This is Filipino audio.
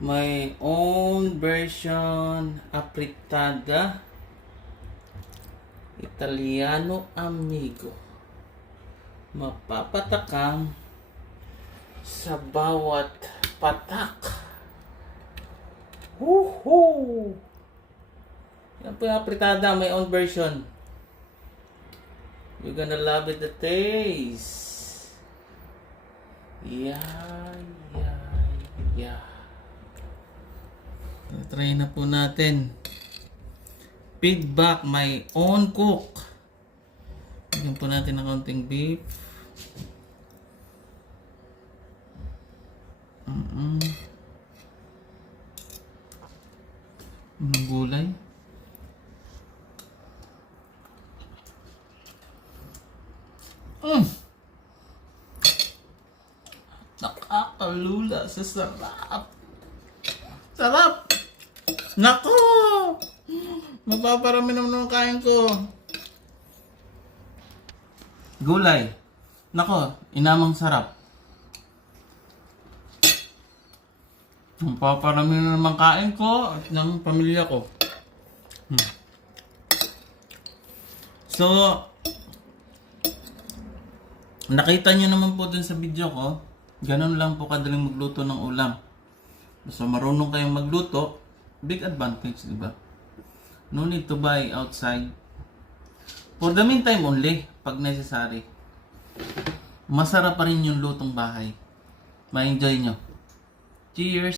My own version apritada Italiano amigo. Mapapatakam sa bawat patak. Woohoo! Yan po yung apritada, my own version. You're gonna love it, the taste. Yeah. Try na po natin. Feedback, my own cook. Lagyan po natin ng konting beef. Mga gulay. Nakakalula sa sarap. Sarap! Nako! Mapaparami naman ang kain ko. Gulay. Nako, inamang sarap. Mapaparami na naman kain ko at ng pamilya ko. So, nakita nyo naman po dun sa video ko, ganun lang po kadaling magluto ng ulam. So, marunong kayong magluto, big advantage, di ba? No need to buy outside. For the meantime only, pag necessary. Masarap pa rin yung lutong bahay. Ma-enjoy nyo. Cheers!